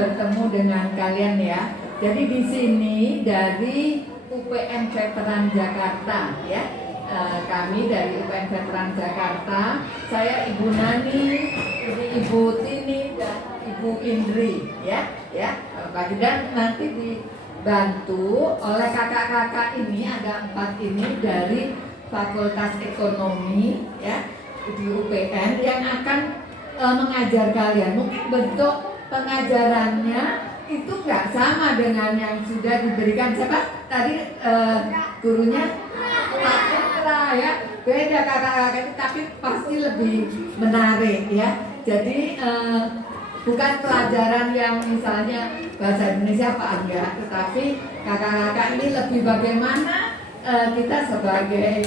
bertemu dengan kalian ya. Jadi di sini dari UPN Veteran Jakarta ya. Kami dari UPN Veteran Jakarta, saya Ibu Nani, Ibu Tini dan Ibu Indri ya. Dan nanti dibantu oleh kakak-kakak ini, ada 4 ini dari Fakultas Ekonomi ya di UPN yang akan mengajar kalian. Mungkin bentuk pengajarannya itu nggak sama dengan yang sudah diberikan siapa tadi gurunya Pak Putra ya, beda kakak-kakak itu, tapi pasti lebih menarik ya. Jadi bukan pelajaran yang misalnya bahasa Indonesia apa enggak, tetapi kakak-kakak ini lebih bagaimana kita sebagai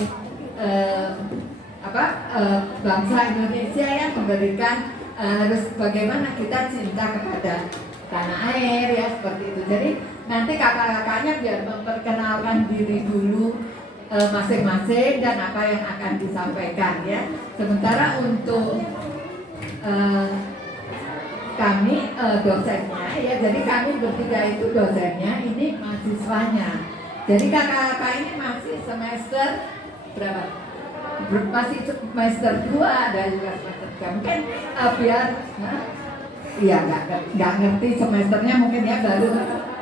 bangsa Indonesia yang memberikan harus bagaimana kita cinta kepada tanah air ya, seperti itu. Jadi nanti kakak-kakaknya biar memperkenalkan diri dulu masing-masing dan apa yang akan disampaikan ya. Sementara untuk kami dosennya ya, jadi kami bertiga itu dosennya, ini mahasiswanya. Jadi kakak-kakak ini masih semester berapa? Masih semester 2, ada juga semester 3. Mungkin biar iya nggak ngerti semesternya mungkin ya, baru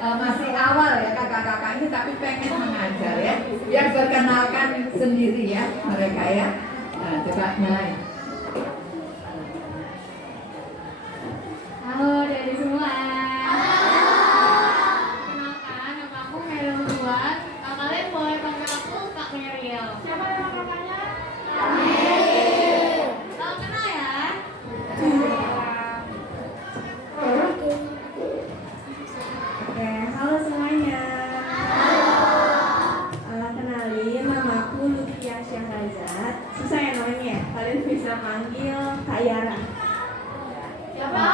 masih awal ya kakak-kakak ini, tapi pengen mengajar ya, biar perkenalkan sendiri ya mereka ya. Nah, coba mulai. Halo dari semua. Kenalkan, nama aku Meryl Ruan. Kalian boleh panggil aku Kak Meryl. Siapa nama kakaknya? Kak Meryl. Salam kenal ya. Oke, halo semuanya. Kenalin, nama aku Lutfia Syahrazad. Susah ya namanya ya? Kalian bisa manggil Kak Yara. Siapa?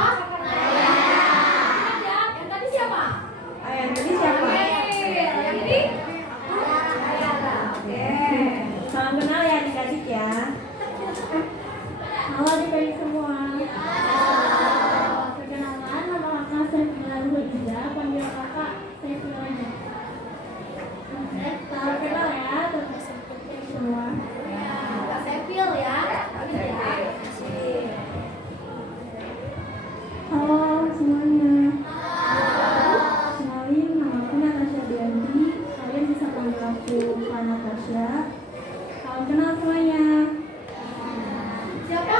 Yang tadi siapa? Yang tadi siapa? Yang ini? Oke, salam kenal ya adik-adik ya. Halo adik-adik semua. Perkenalan, nama kakak Saifullah Hujah, panggil kakak Saifullah aja. Salam kenal ya, teman-teman semua. Kak Saifil ya. Halo semuanya. Kenalin, nama aku Natasha Dianti. Kalian bisa panggil aku Kak Natasha. Salam kenal semuanya. Siapa?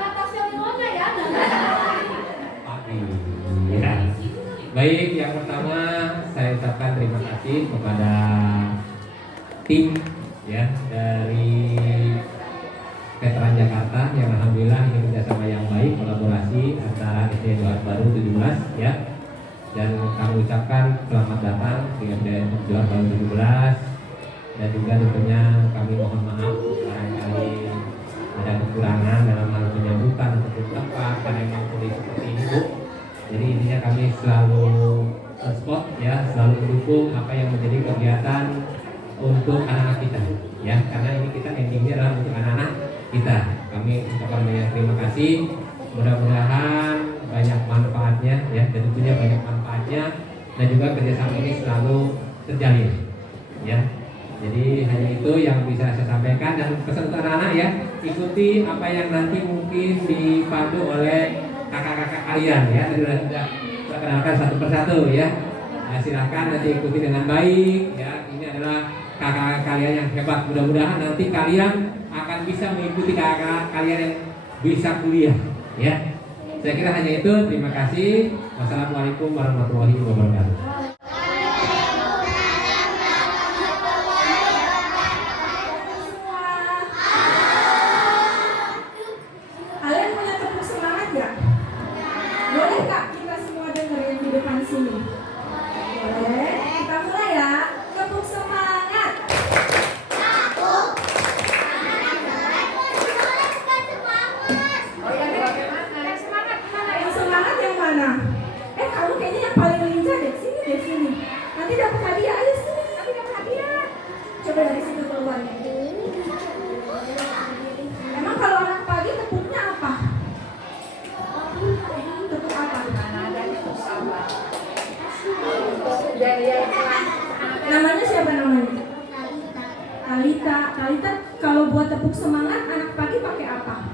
Natasha Milona ya. Ya. Baik, yang pertama saya ucapkan terima kasih kepada tim ya dari Veteran Jakarta yang alhamdulillah ini kerjasama yang baik, kolaborasi antara SD Johar Baru 17 ya. Dan kami ucapkan selamat datang di SD Johar Baru 17, dan juga tentunya kami mohon maaf barangkali ada kekurangan dalam hal penyambutan ataupun apa karena memang kondisi seperti ini Bu. Jadi intinya kami selalu support ya, selalu mendukung apa yang menjadi kegiatan untuk anak-anak kita ya, karena ini kita endingnya adalah untuk anak-anak kita. Kami ucapkan banyak terima kasih, mudah-mudahan banyak manfaatnya ya, dan tentunya banyak manfaatnya, dan juga kerjasama ini selalu terjalin ya. Jadi hanya itu yang bisa saya sampaikan, dan pesan untuk anak-anak ya, ikuti apa yang nanti mungkin dipandu oleh kakak-kakak kalian ya. Tadi sudah perkenalkan satu persatu ya. Nah, silahkan nanti ikuti dengan baik ya. Ini adalah kakak-kakak kalian yang hebat. Mudah-mudahan nanti kalian akan bisa mengikuti kakak-kakak kalian yang bisa kuliah ya. Saya kira hanya itu. Terima kasih. Wassalamualaikum warahmatullahi wabarakatuh. Kalian punya tepuk semangat ya? Boleh Kak kita semua dengerin di depan sini? Boleh? Kita mulai ya. Tepuk semangat. Oh yang bagaimana? Yang semangat yang mana? Kamu kayaknya yang paling lincah deh. Sini deh. Namanya siapa namanya? Talita. Talita, kalau buat tepuk semangat anak pagi pakai apa?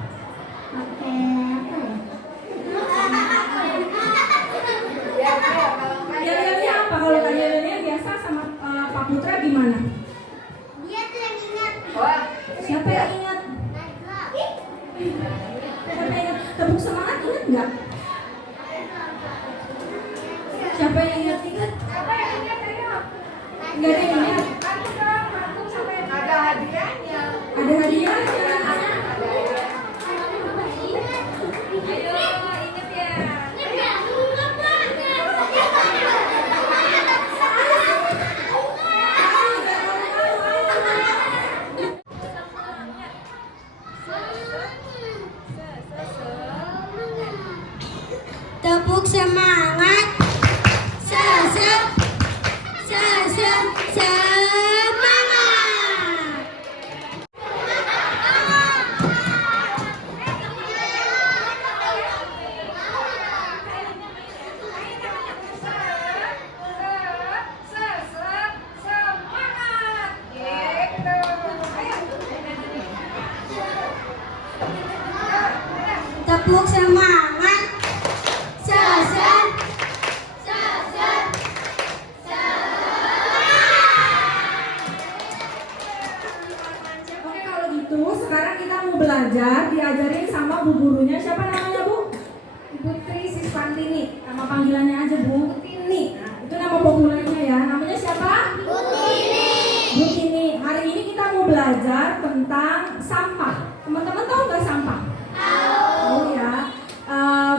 Pakai apa ya? Yel-yelnya apa? Kalau Kak Yel-yelnya biasa sama Pak Putra gimana? Dia tuh yang ingat. Siapa yang ingat? Siapa yang ingat? Tepuk semangat ingat nggak? Siapa yang ingat? Nggak ada yang ingat. Ada hadiahnya. Ada hadiahnya. Tepuk semangat. Semangat. Tepuk semangat. Oke, kalau gitu sekarang kita mau belajar, diajarin sama bu gurunya. Siapa namanya, Bu? Ibu Tri Siswantini. Nama panggilannya aja Bu Tini. Nah, itu nama populernya ya. Namanya siapa? Bu Tini. Hari ini kita mau belajar tentang sampah. Teman-teman tahu nggak sampah? Tahu ya.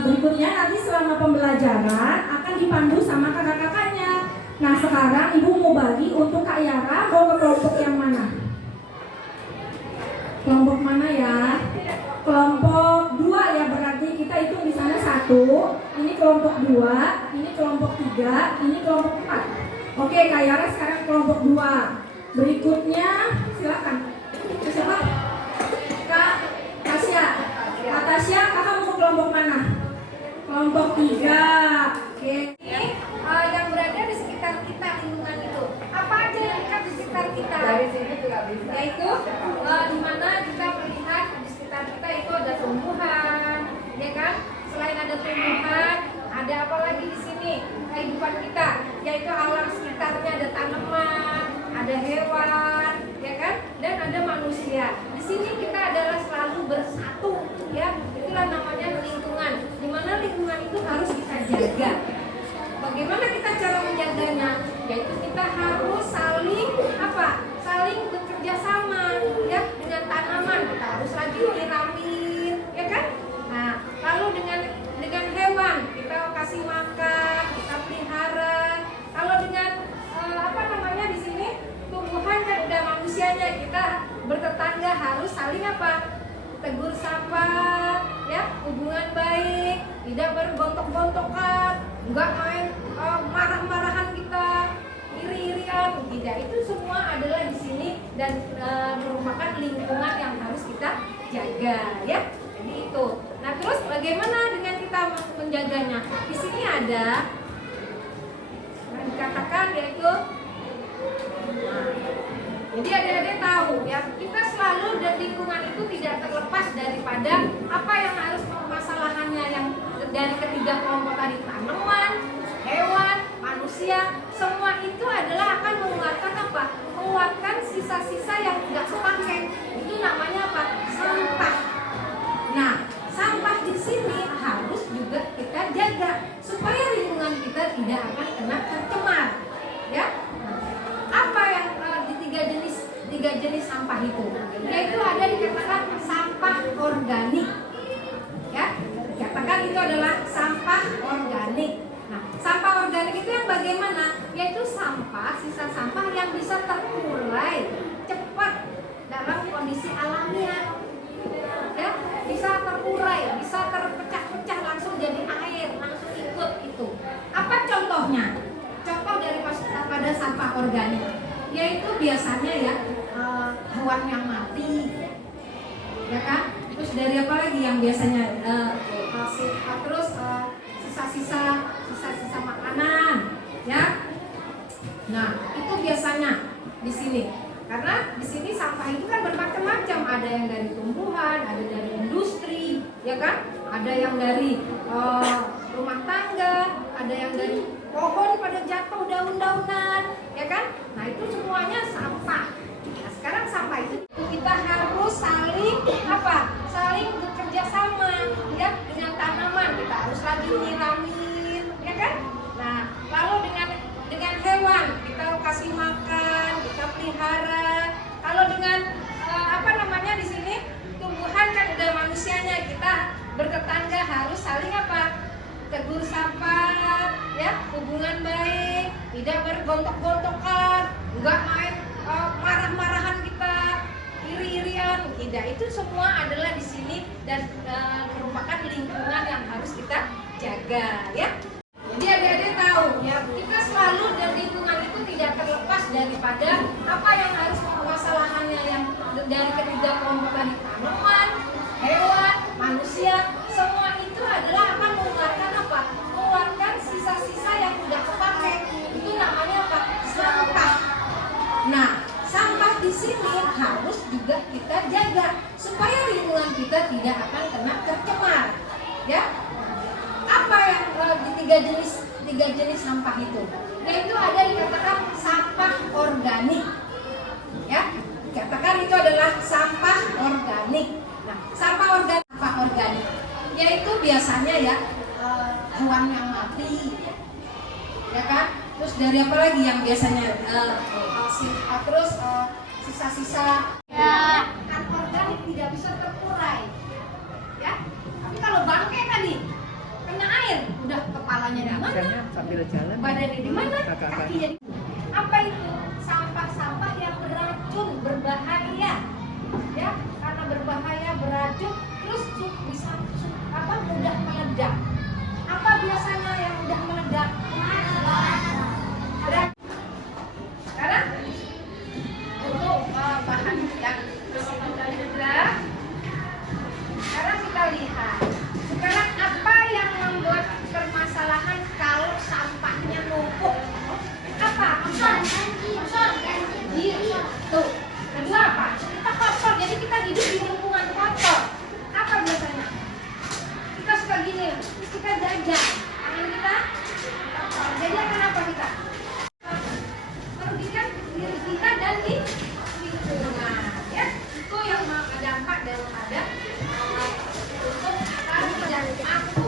Berikutnya nanti selama pembelajaran akan dipandu sama kakak-kakaknya. Nah, sekarang Ibu mau bagi untuk Kak Yara, mau ke kelompok yang mana? Kelompok mana ya? Kelompok 2 ya, berarti kita hitung di sana 1. Ini kelompok 2, ini kelompok 3, ini kelompok 4. Oke, Kak Yara sekarang kelompok 2. Berikutnya silakan. Siapa? Kak Tasya. Kak Tasya, kakak mau ke kelompok mana? Kelompok 3. Oke. Yang berada di sekitar kita lingkungan itu. Apa aja yang dekat di sekitar kita? Dari sini juga bisa. Yaitu di mana kita melihat di sekitar kita itu ada tumbuhan, ya kan? Selain ada tumbuhan, ada apa lagi di sini kehidupan kita, yaitu alam sekitarnya, ada tanaman, ada hewan, ya kan? Dan ada manusia. Di sini kita adalah selalu bersatu, ya. Itulah namanya lingkungan. Di mana lingkungan itu harus kita jaga. Bagaimana kita cara menjaganya? Yaitu kita harus saling apa? Saling bekerja sama, ya, dengan tanaman. Kita harus rajin nyiramin, ya kan? Nah, lalu dengan hewan kita kasih makan, kita pelihara. Kalau dengan apa namanya di sini tumbuhan kan udah manusianya, kita bertetangga harus saling apa? Tegur sapa, ya, hubungan baik, tidak bergontok-gontokan, enggak main marah-marahan kita, iri-irian, tidak. Itu semua adalah di sini dan merupakan lingkungan yang harus kita jaga, ya. Jadi itu. Nah, terus bagaimana dengan kita menjaganya? Di sini ada yang dikatakan yaitu jadi adik-adik tahu ya, kita selalu dan lingkungan itu tidak terlepas daripada apa yang harus permasalahannya yang dari ketiga kelompok tadi, tanaman, hewan, manusia, semua itu adalah akan mengeluarkan apa? Mengeluarkan sisa-sisa yang tidak sepakai. Itu namanya apa? Sampah. Nah, sampah di sini harus juga kita jaga supaya lingkungan kita tidak akan kena tercemar. Ya. Apa yang tiga jenis sampah itu? Yaitu ada dikatakan sampah organik. Ya, dikatakan itu adalah sampah organik. Nah, sampah organik itu yang bagaimana? Yaitu sampah, sisa sampah yang bisa terurai cepat dalam kondisi alamiah. Ya, bisa terurai, bisa terpecah-pecah langsung jadi air, langsung ikut itu. Apa contohnya? Contoh pada sampah organik, yaitu biasanya ya hewan yang mati, ya kan? Terus dari apa lagi yang biasanya terus sisa-sisa makanan, ya. Nah, itu biasanya di sini. Karena di sini sampah itu kan bermacam-macam, ada yang dari tumbuhan, ada dari industri, ya kan? Ada yang dari rumah tangga, ada yang dari pohon pada jatuh daun-daunan, ya kan? Nah, itu semuanya sampah. Nah, sekarang sampah itu kita harus saling apa? Saling bekerja sama, ya, dengan tanaman. Kita harus rajin nyiramin, ya kan? Nah, lalu dengan hewan kita kasih makan, kita pelihara. Kalau dengan di sini tumbuhan kan udah manusianya, kita bertetangga harus saling apa? Tegur sapa, ya, hubungan baik, tidak bergontok-gontokan, enggak main marah-marahan kita, iri-irian, tidak. Itu semua adalah di sini dan merupakan lingkungan yang harus kita jaga, ya. Jadi adik-adik tahu ya, kita selalu dan lingkungan itu tidak terlepas daripada apa yang harus permasalahannya yang dari ketiga kelompok tadi, tanaman, hewan, manusia, semua itu adalah apa? Mengeluarkan apa? Mengeluarkan sisa-sisa yang tidak kepakai. Itu namanya apa? Sampah. Nah, sampah di sini harus juga kita jaga supaya lingkungan kita tidak akan kena tercemar, ya. Apa yang di tiga jenis sampah itu? Yaitu ada dikatakan sampah organik, ya. Dikatakan itu adalah sampah organik. Nah, sampah organik, yaitu biasanya ya hewan yang mati, ya kan? Terus dari apa lagi yang biasanya terus sisa-sisa ya, kan organik tidak bisa terurai, ya. Tapi kalau bangkai tadi kena air, udah kepalanya di mana? Sambil jalan. Badannya di mana? Kakinya di mana? Apa itu? Sampah-sampah yang beracun, berbahaya, ya. Karena berbahaya, beracun, terus bisa mudah meledak. Apa biasanya yang mudah meledak? Sekarang untuk bahan yang sudah. Sekarang kita lihat. Sekarang apa yang membuat permasalahan kalau sampahnya numpuk? Apa? Tuh. Kedua apa? Kita kotor. Jadi kita hidup di lingkungan kotor. Apa biasanya? Kita suka gini, kita jajan. Tangan kita kotor. Jadi akan apa kita? Merugikan diri kita dan di lingkungan, ya. Itu yang dampak daripada untuk tidak aku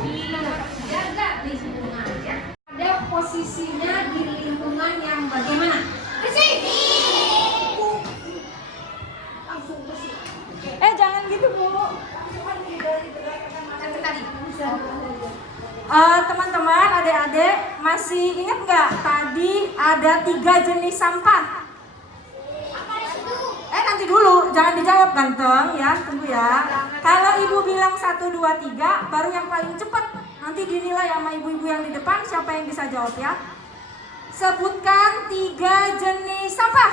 jaga lingkungan, ya. Ada posisinya di lingkungan yang bagaimana? Bersih. Langsung bersih. Jangan gitu, Bu. Tadi. Teman-teman, adik-adik, masih ingat nggak tadi ada 3 jenis sampah? Nanti dulu, jangan dijawab ganteng ya, tunggu ya. Kalau ibu bilang 1, 2, 3, baru yang paling cepat. Nanti dinilai sama ibu-ibu yang di depan siapa yang bisa jawab ya. Sebutkan 3 jenis sampah.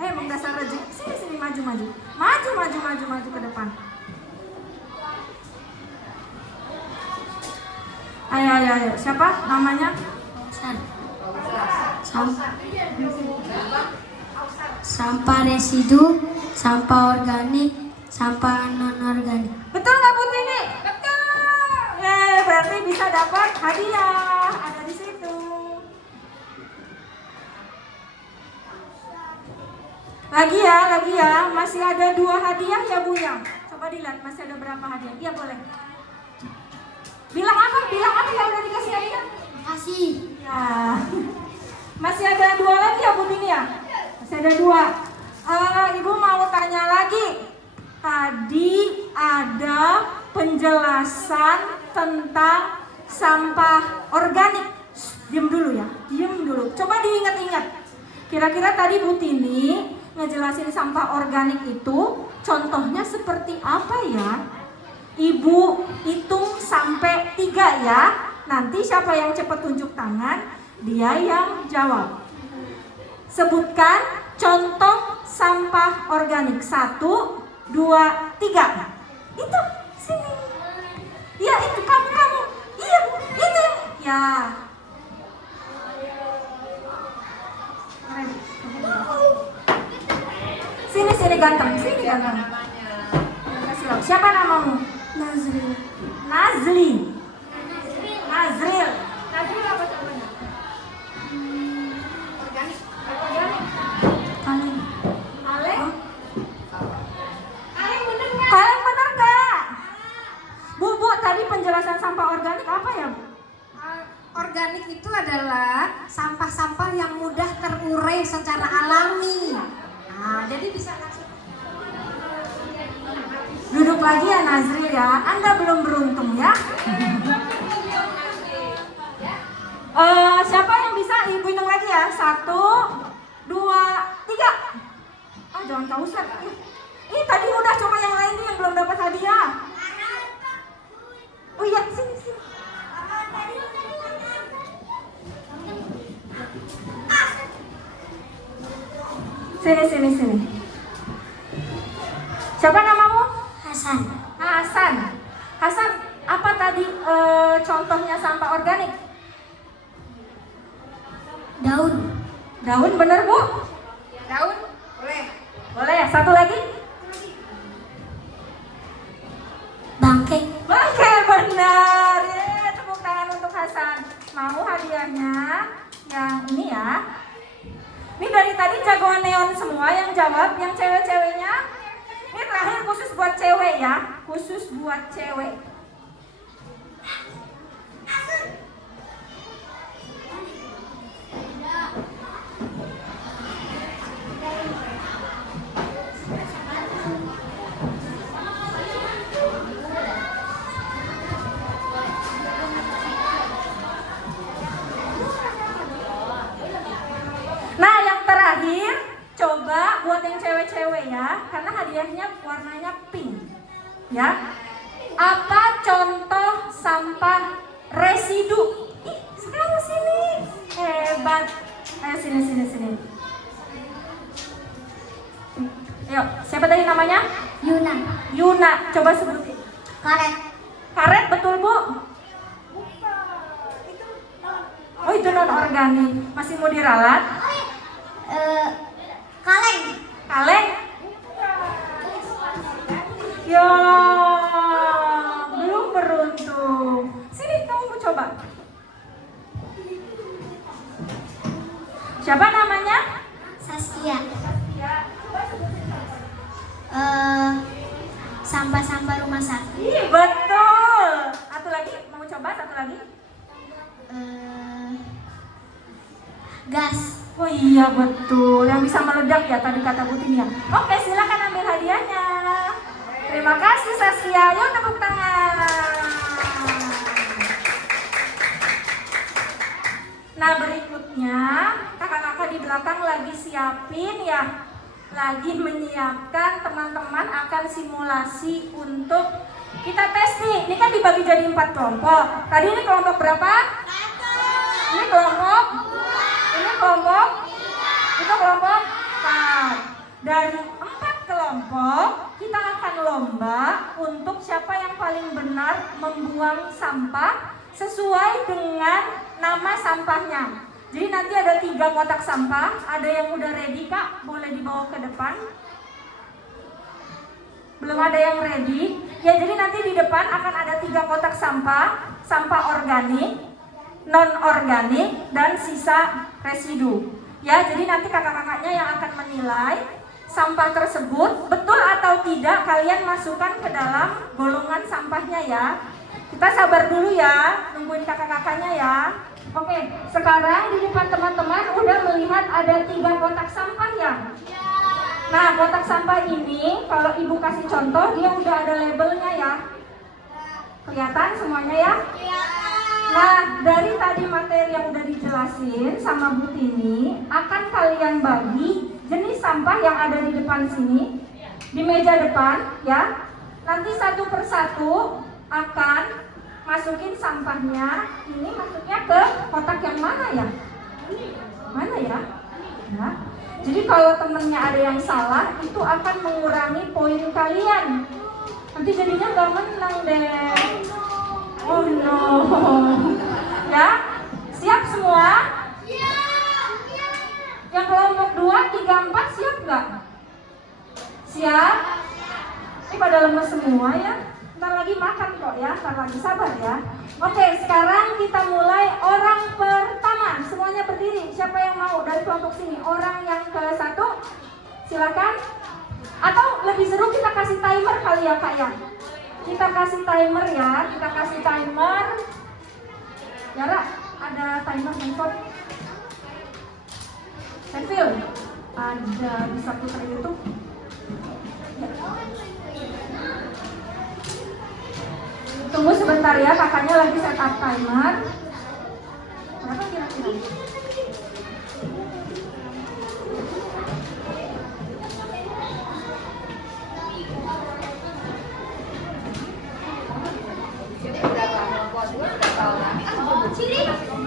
Emang dasar rezeki. Sini maju ke depan. Ayo. Siapa namanya? Sampah residu, sampah organik, sampah non-organik. Betul nggak Bu Tini? Betul. Berarti bisa dapat hadiah. Ada di situ. Lagi ya. Masih ada 2 hadiah ya Bu ya. Coba dilihat masih ada berapa hadiah. Iya boleh. Bilang apa ya udah dikasih hadiah? Makasih. Ya. Masih ada 2 lagi ya Bu Tini ya? Masih ada 2. Ibu mau tanya lagi. Tadi ada penjelasan tentang sampah organik. Diam dulu. Coba diingat-ingat. Kira-kira tadi Bu Tini ngejelasin sampah organik itu contohnya seperti apa ya? Ibu hitung sampai 3 ya. Nanti siapa yang cepat tunjuk tangan, dia yang jawab. Sebutkan contoh sampah organik. 1, 2, 3. Itu sini. Iya itu kamu. Iya itu ya. ganteng. Sini ganteng. Kasih tahu. Siapa namamu? Nazril. Nazli. Nazril. Nazril apa namanya? Organik. Kaleng. Kaleng. Kaleng bener gak? Bu, tadi penjelasan sampah organik apa ya, Bu? Organik itu adalah sampah-sampah yang mudah terurai secara alami. Nah, jadi bisa langsung. Duduk lagi ya Nazril ya. Anda belum beruntung ya. Siapa yang bisa Ibu hitung lagi ya? 1, 2, 3. Ah, jangan kau Ustaz. Ini tadi udah, coba yang lain nih yang belum dapat hadiah. Oh iya, sini. Sini. Siapa namamu? Hasan. Hasan, apa tadi contohnya sampah organik? Daun. Daun bener, Bu? Daun boleh. Boleh ya, satu lagi? Bangke. Oke, benar. Tepuk tangan untuk Hasan. Mau hadiahnya yang ini ya. Ini dari tadi jagoan neon semua yang jawab, yang cewek-ceweknya. Ini terakhir khusus buat cewek ya, khusus buat cewek. Nah, yang terakhir coba buat yang cewek-cewek ya, karena hadiahnya warnanya pink. Ya. Apa contoh sampah residu? Ih, sekarang sini. Hebat. Ayo sini. Ayo, siapa tadi namanya? Yuna. Coba sebutin. Karet. Karet betul, Bu? Oh, itu non organik. Masih mau diralat? Kaleng. Kaleng? Ya, belum beruntung. Sini kamu coba. Siapa namanya? Saskia. Sampah-sampah rumah sakit. Ih, betul. Satu lagi, mau coba satu lagi? Gas. Oh iya betul, yang bisa meledak ya tadi kata Bu Tini ya. Oke, silakan ambil hadiahnya. Terima kasih Saskia, yuk tepuk tangan. Nah berikutnya kakak-kakak di belakang lagi siapin ya, lagi menyiapkan teman-teman akan simulasi untuk kita tes nih. Ini kan dibagi jadi 4 kelompok. Tadi ini kelompok berapa? Ini kelompok? Ini kelompok? Itu kelompok? 4. Dari 4 kelompok kita akan lomba untuk siapa yang paling benar membuang sampah sesuai dengan nama sampahnya. Jadi nanti ada 3 kotak sampah. Ada yang udah ready Kak? Boleh dibawa ke depan? Belum ada yang ready? Ya jadi nanti di depan akan ada 3 kotak sampah. Sampah organik, non-organik, dan sisa residu. Ya, jadi nanti kakak-kakaknya yang akan menilai sampah tersebut betul atau tidak kalian masukkan ke dalam golongan sampahnya ya. Kita sabar dulu ya, nungguin kakak-kakaknya ya. Oke, sekarang di depan teman-teman udah melihat ada 3 kotak sampah ya. Nah, kotak sampah ini kalau Ibu kasih contoh dia udah ada labelnya ya. Kelihatan semuanya ya? Nah, dari tadi materi yang udah dijelasin sama Bu Tini, akan kalian bagi jenis sampah yang ada di depan sini, di meja depan ya. Nanti satu persatu akan masukin sampahnya. Ini masuknya ke kotak yang mana ya? Mana ya? Ya. Jadi kalau temennya ada yang salah, itu akan mengurangi poin kalian. Nanti jadinya gak menang deh. Oh no. Ya, siap semua? Yang kelompok 2, 3, 4 siap gak? Siap? Ini pada lemes semua ya. Ntar lagi makan kok ya, ntar lagi sabar ya. Oke, sekarang kita mulai orang pertama. Semuanya berdiri. Siapa yang mau dari kelompok sini? Orang yang ke-1, silakan. Atau lebih seru kita kasih timer kali ya Kak ya. Kita kasih timer ya, kita kasih timer. Yara, ada timer handphone? Handphone? Ada, bisa putar YouTube. Ya. Tunggu sebentar ya, kakaknya lagi setup timer. Berapa kira-kira? Jadi berapa? Kelompok 2 berapa orang? Kelompok 2 berapa orang?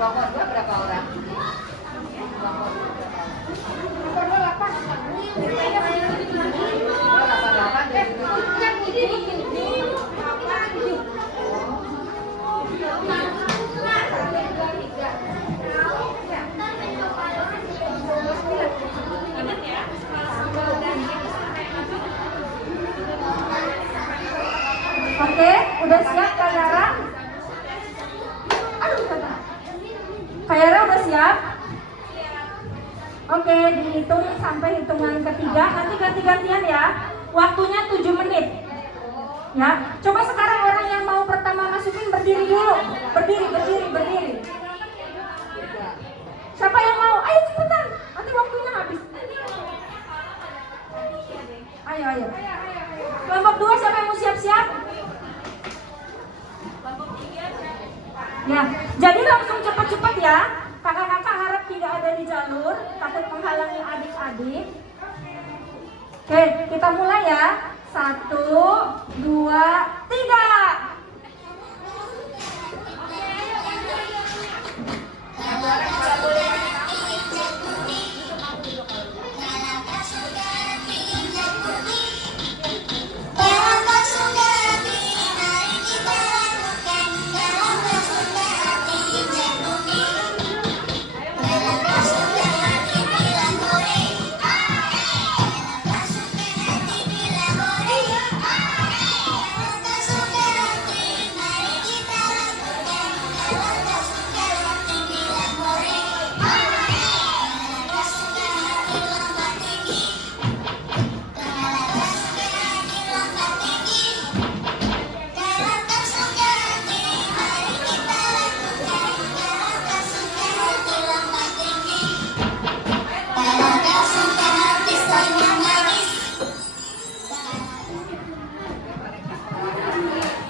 Kelompok 2 berapa orang? Nomor 8. Ceritanya begini. 88 dari itu. Yang ini. Oke, udah siap Kak Yara? Aduh, Kak Yara udah siap? Oke, dihitung sampai hitungan ketiga. Nanti ganti-gantian ya. Waktunya 7 menit. Ya, coba sekarang orang yang mau pertama masukin berdiri dulu. Berdiri. Siapa yang mau? Ayo cepetan. Nanti waktunya habis. Ayo. Kelompok 2 siapa yang mau siap-siap? Ya, jadi langsung cepat-cepat ya. Kakak-kakak harap tidak ada di jalur, takut menghalangi adik-adik. Oke, kita mulai ya. 1, 2, 3.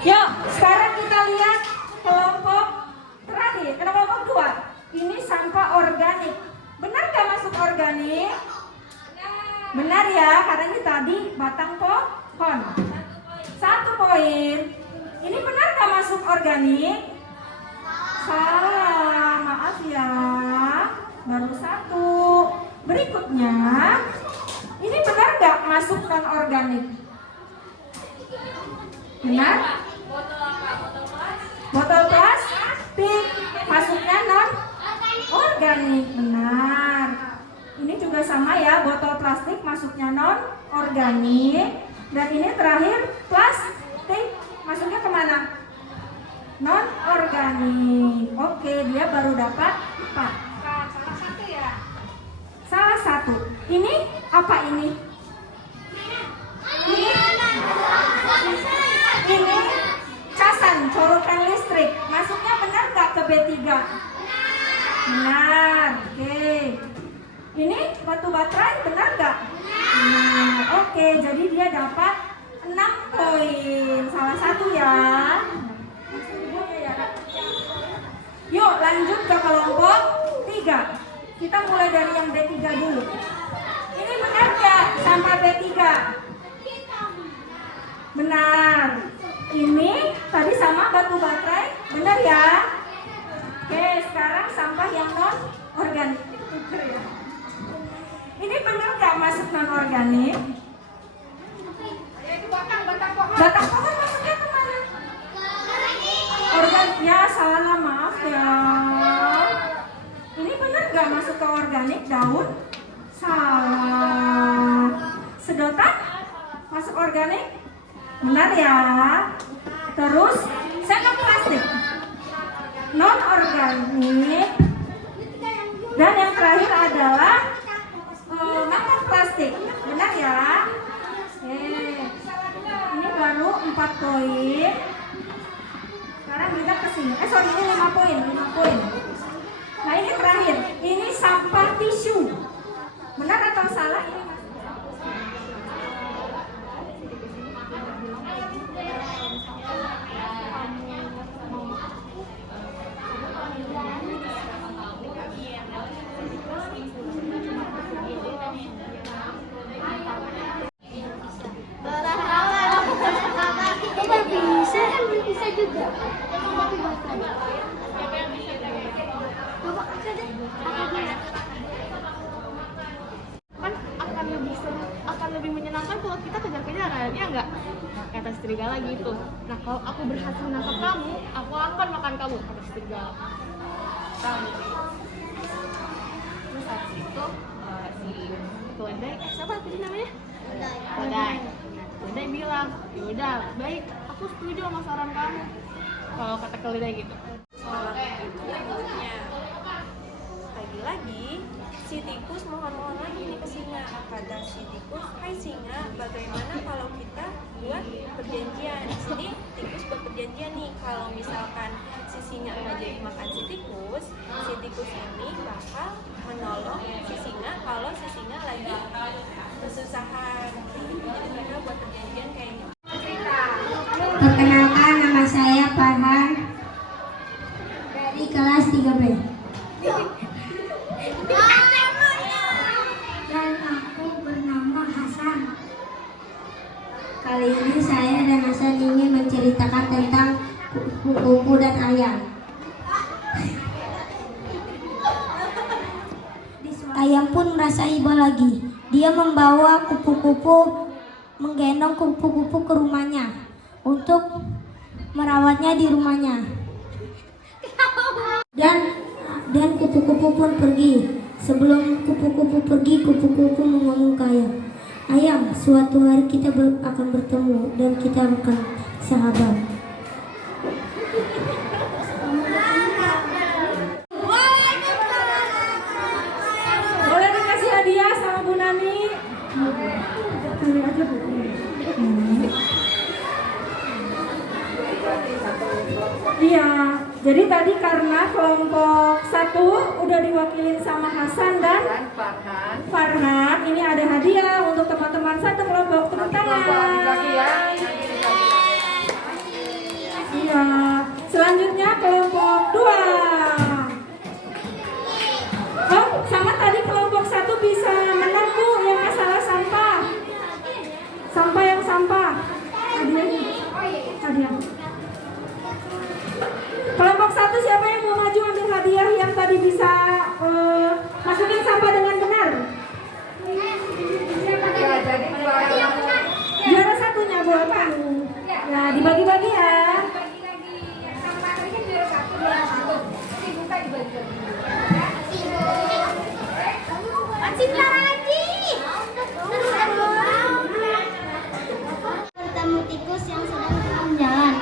Yuk, sekarang kita lihat kelompok terakhir, kelompok 2. Ini sampah organik. Benar gak masuk organik? Benar ya, karena ini tadi batang pohon. 1 poin. Ini benar gak masuk organik? Salah, maaf ya. Baru 1. Berikutnya, ini benar gak masuk non organik? Benar? Botol plastik masuknya non organik. Benar. Ini juga sama ya, botol plastik masuknya non organik. Dan ini terakhir plastik masuknya kemana? Non organik. Oke, dia baru dapat 4. Salah satu ya. Salah 1. Ini apa ini? Ini casan colokan listrik. Masuknya benar gak ke B3? Benar. Oke. Ini batu baterai benar gak? Benar. Oke, jadi dia dapat 6 poin. Salah 1 ya. Yuk lanjut ke kelompok 3. Kita mulai dari yang B3 dulu. Ini benar gak sampah B3? Benar. Ini tadi sama batu baterai, benar ya? Oke, sekarang sampah yang non organik. Ini benar gak masuk non organik? Itu batang pohon. Batang pohon masuknya kemana? Organiknya salah, maaf ya. Ini benar gak masuk ke organik? Daun? Salah. Sedotan masuk organik? Benar ya. Terus sendok plastik non organik. Dan yang terakhir adalah mangkok plastik. Benar ya. Ini baru 4 poin. Sekarang kita ke sini. Ini 5 poin, 5 poin. Nah, ini terakhir. Ini sampah tisu. Benar atau salah ini? Bisa juga. Kan akan lebih menyenangkan kalau kita kejar-kejaran, ya enggak? Kata serigala gitu. Nah, kalau aku berhasil menangkap kamu, aku akan makan kamu, kata serigala. Terus habis itu si keledai, siapa tadi namanya? Keledai. Keledai bilang, yaudah baik, aku setuju sama saran kamu. Kalau kata keledai gitu. Lagi-lagi si tikus mohon lagi nih ke singa. Kata si tikus, hai singa, bagaimana kalau kita buat perjanjian? Jadi tikus buat perjanjian nih, kalau misalkan si singa ngajak makan si tikus ini bakal menolong si singa kalau si singa lagi kesusahan. Jadi mereka buat perjanjian kayak gitu. Perkenalkan, nama saya Farhan dari kelas 3B. Dan aku bernama Hasan. Kali ini saya dan Hasan ingin menceritakan tentang kupu-kupu dan ayam. Ayam pun merasa iba lagi. Dia membawa kupu-kupu, menggendong kupu-kupu ke rumahnya untuk merawatnya di rumahnya. Dan kupu-kupu pun pergi. Sebelum kupu-kupu pergi, kupu-kupu ngomong ke ayam. Ayam, suatu hari kita akan bertemu dan kita akan sahabat. Boleh dikasih hadiah sama Bu Nani? Iya, jadi tadi karena kelompok 1 udah diwakilin sama Hasan dan Farhan, ini ada hadiah untuk teman-teman satu kelompok. Tepuk tangan. Iya, selanjutnya kelompok 2. Oh, sama tadi kelompok 1 bisa menang Bu yang masalah sampah. Sampah yang sampah. Hadiah. Kelompok 1 siapa yang mau maju ambil hadiah yang tadi bisa masukin sampah dengan benar? Juara satunya Bu apa? Nah, dibagi-bagi ya. Yang sampah tadi kan juara 1. Dibuka dibagi-bagi. Masih lagi. Bertemu tikus yang sedang jalan.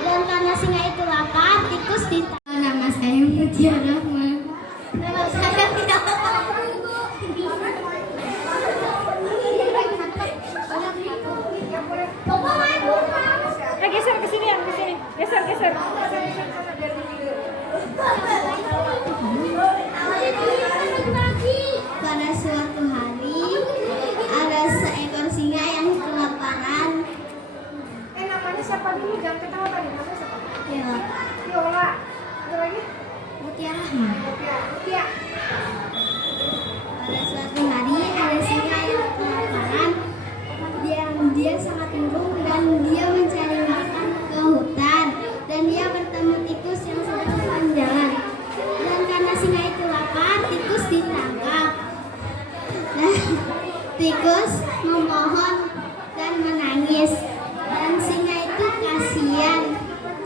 Dan karena singa itu lapar, tikus ditanya. Nama saya Mutia Rahman. Nama saya tidak Geser ke sini ya, ke sini. Geser. Pada suatu hari ada seekor singa yang kelaparan. Namanya siapa dulu? Jangan ketawa tadi. Namanya siapa? Ya, Viola. Ada lagi? Mutia Rahman. Mutia. Pada suatu hari ada singa yang kelaparan. Dia sangat murung dan dia mencari makan ke hutan. Dan dia bertemu tikus yang sedang berjalan. Dan karena singa itu lapar, tikus ditangkap. Dan tikus memohon dan menangis. Dan singa itu kasihan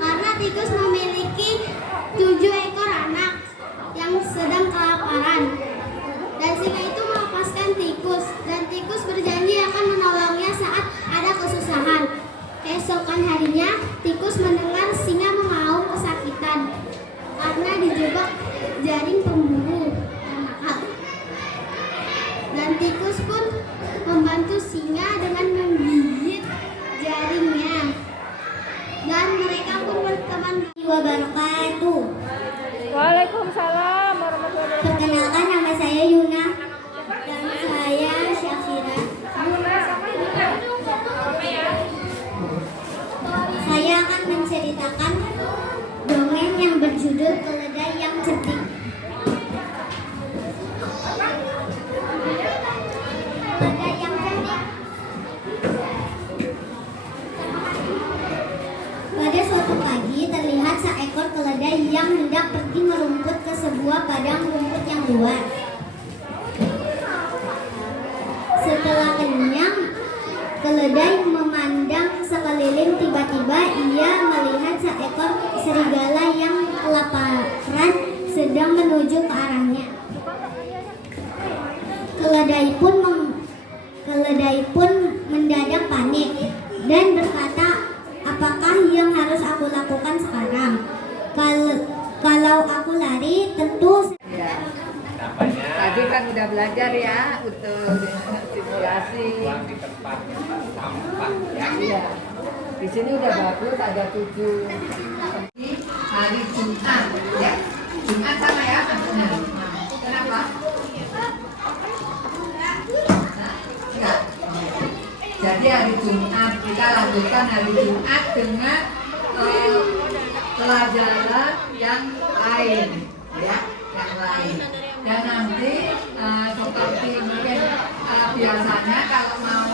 karena tikus memiliki 7 ekor anak yang sedang kelaparan. Dan singa itu melepaskan tikus tikus, dan tikus berjanji akan menolongnya saat ada kesusahan. Keesokan harinya, tikus mendengar singa mengaum kesakitan karena dijebak jaring pemburu yang nakal. Dan tikus pun membantu singa dengan menggigit jaringnya. Dan mereka pun berteman. Wabarakatuh. Waalaikumsalam warahmatullahi wabarakatuh. Perkenalkan, nama saya Yuna dan saya Syafira. Saya akan menceritakan dongeng yang berjudul Keledai yang Cerdik. Keledai yang cerdik. Pada suatu pagi terlihat seekor keledai yang hendak pergi merumput ke sebuah padang rumput yang luas. Setelah kenyang, keledai memandang sekeliling. Tiba-tiba ia melihat seekor serigala yang kelaparan sedang menuju ke arahnya. Keledai pun mendadak panik dan berkata, apakah yang harus aku lakukan sekarang? Kalau aku lari, tentu. Ya. Tadi kan udah belajar ya untuk simulasi. Buang di tempat sampah ya. Iya. Di sini udah bagus, ada 7 hari Jumat ya. Jumat sama ya. Nah, kenapa? Enggak. Jadi hari Jumat kita lanjutkan hari Jumat dengan pelajaran yang lain ya, yang lain. Dan nanti seperti mungkin biasanya kalau mau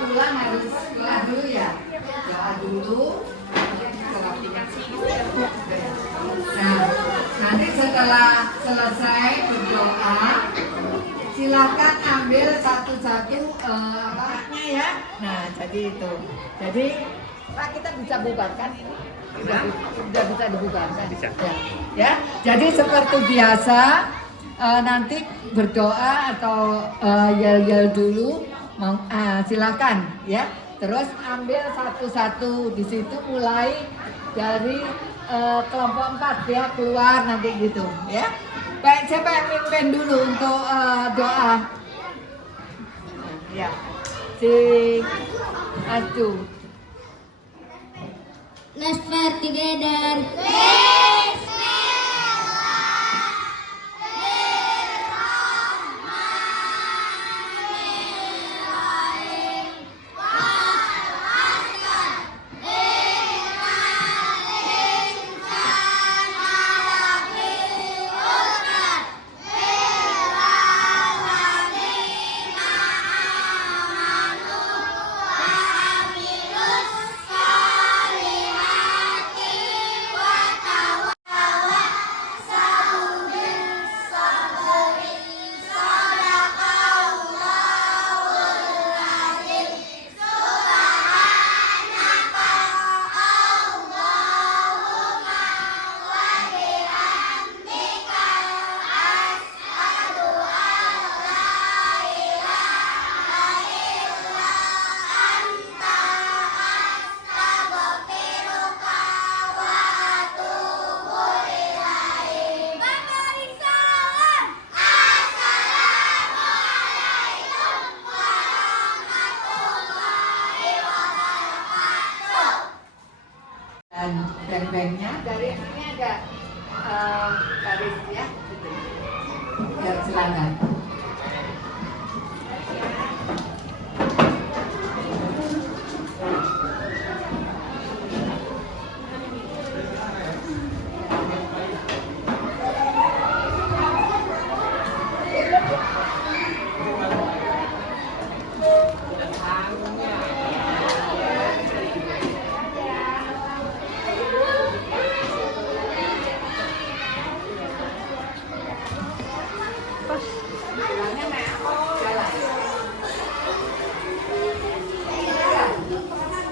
pulang harus doa dulu ya, doa dulu. Nah, nanti setelah selesai berdoa, silakan ambil satu-satu apanya ya. Nah, jadi itu. Jadi Pak, kita bisa bubarkan ini. Sudah bisa dibubarkan. Bisa. Ya. Jadi seperti biasa nanti berdoa atau yel-yel dulu. Silakan ya. Terus ambil satu-satu di situ, mulai dari kelompok 4 ya, keluar nanti gitu ya. Baik, siapa yang mimpin dulu untuk doa? Ya, si Atu. Let's pray together. Dan beng-bengnya dari ini ada garis ya, dan silakan.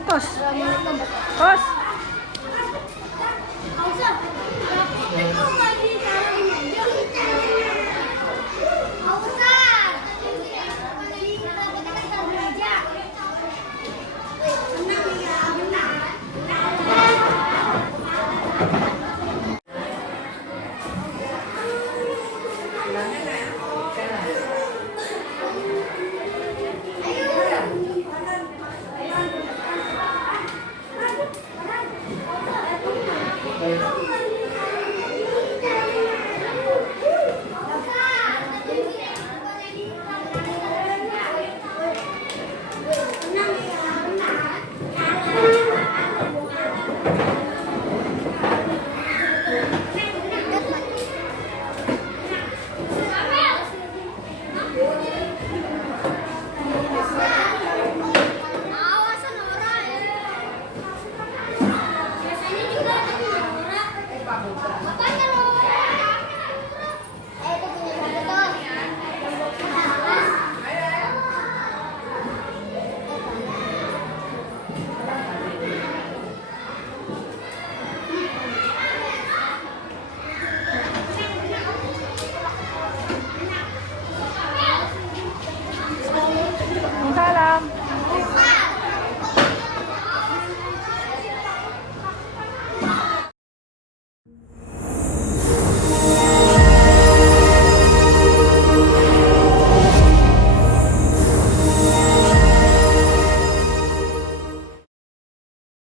Tos. Tos.